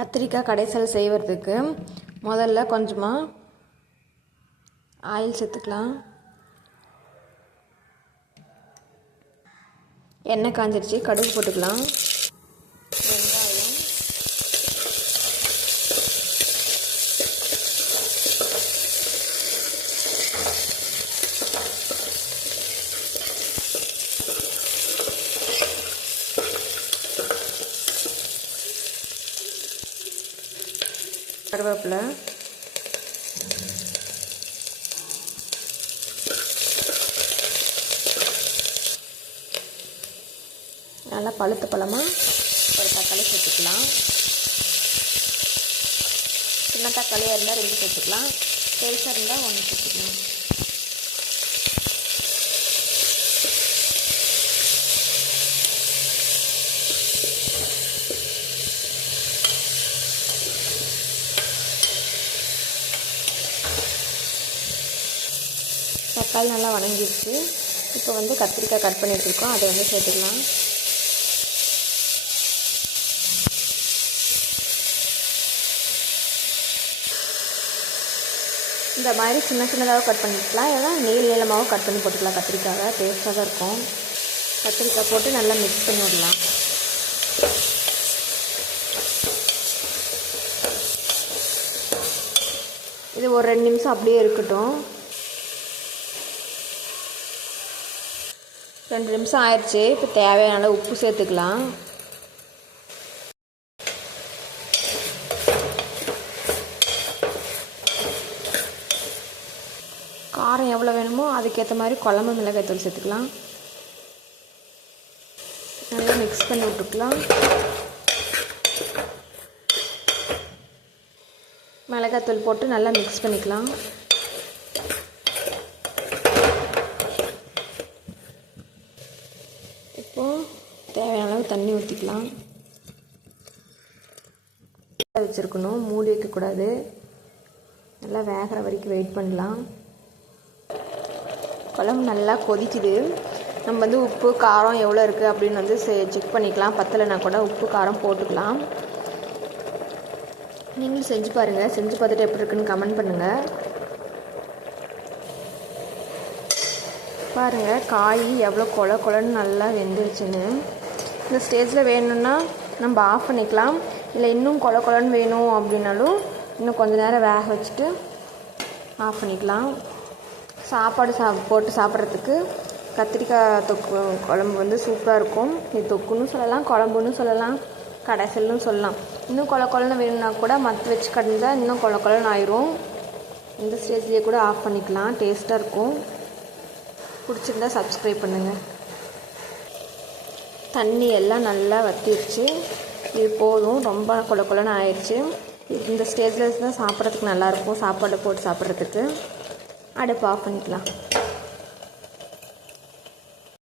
கத்திரிக்காய் கடைசல் செய்வதுக்கு முதல்ல கொஞ்சமாக ஆயில் சேர்த்துக்கலாம். எண்ணெய் காஞ்சிருச்சு, கடுகு போட்டுக்கலாம். வெங்காயம், கருவேப்பிலை, நல்லா பழுத்த பழமாக ஒரு தக்காளி சேர்த்துக்கலாம். சின்ன தக்காளியாக இருந்தால் 2 சேர்த்துக்கலாம், பெருசாக இருந்தால் 1 சேர்த்துக்கலாம். தக்காளி நல்லா வணங்கிடுச்சு. இப்போ கத்திரிக்காய் கட் பண்ணி வச்சுருக்கோம், அதை சேர்த்துக்கலாம். இந்த மாதிரி சின்ன சின்னதாக கட் பண்ணிக்கலாம், இல்லைனா நீளமாகவும் கட் பண்ணி போட்டுக்கலாம். கத்திரிக்காவை டேஸ்ட்டாக தான் இருக்கும். கத்திரிக்காய் போட்டு நல்லா மிக்ஸ் பண்ணி விடலாம். இது ஒரு 2 நிமிஷம் அப்படியே இருக்கட்டும். 2 நிமிஷம் ஆயிடுச்சு. இப்போ தேவையான உப்பு சேர்த்துக்கலாம். காரம் எவ்வளோ வேணுமோ அதுக்கேற்ற மாதிரி குழம்பு மிளகாய்த்தூள் சேர்த்துக்கலாம். நல்லா மிக்ஸ் பண்ணி விட்டுக்கலாம். மிளகாய்த்தூள் போட்டு நல்லா மிக்ஸ் பண்ணிக்கலாம். இப்போது தேவையான அளவு தண்ணி ஊற்றிக்கலாம். வச்சுருக்கணும், மூடி வைக்கக்கூடாது. நல்லா வேகிற வரைக்கும் வெயிட் பண்ணலாம். குழம்பு நல்லா கொதிக்குது. நம்ம உப்பு காரம் எவ்வளோ இருக்குது அப்படின்னு செக் பண்ணிக்கலாம். பத்தலைனா கூட உப்பு காரம் போட்டுக்கலாம். நீங்களும் செஞ்சு பாருங்கள். செஞ்சு பார்த்துட்டு எப்படி இருக்குன்னு கமெண்ட் பண்ணுங்கள். பாருங்கள் காய் எவ்வளோ கொலன்னு நல்லா வெந்துருச்சுன்னு. இந்த ஸ்டேஜில் வேணும்னா நம்ம ஆஃப் பண்ணிக்கலாம். இல்லை இன்னும் கொலன்னு வேணும் அப்படின்னாலும் இன்னும் கொஞ்சம் நேரம் வேக வச்சுட்டு ஆஃப் பண்ணிக்கலாம். சாப்பாடு போட்டு சாப்பிட்றதுக்கு கத்திரிக்காய் தொக்கு குழம்பு சூப்பராக இருக்கும். இது தொக்குன்னு சொல்லலாம், குழம்புன்னு சொல்லலாம், கடைசல்னு சொல்லலாம். இன்னும் கொலன்னு வேணும்னா கூட மற்ற வச்சு கடைஞ்சால் இன்னும் கொலன்னு ஆயிரும். இந்த ஸ்டேஜ்லேயே கூட ஆஃப் பண்ணிக்கலாம். டேஸ்ட்டாக இருக்கும். பிடிச்சிருந்தா சப்ஸ்கிரைப் பண்ணுங்கள். தண்ணி எல்லாம் நல்லா வற்றிடுச்சு. இது போதும், ரொம்ப கொலன்னு ஆயிடுச்சு. இந்த ஸ்டேஜில் தான் சாப்பிட்றதுக்கு நல்லாயிருக்கும். சாப்பாடு போட்டு சாப்பிட்றதுக்கு அடுப்பு ஆஃப் பண்ணிக்கலாம்.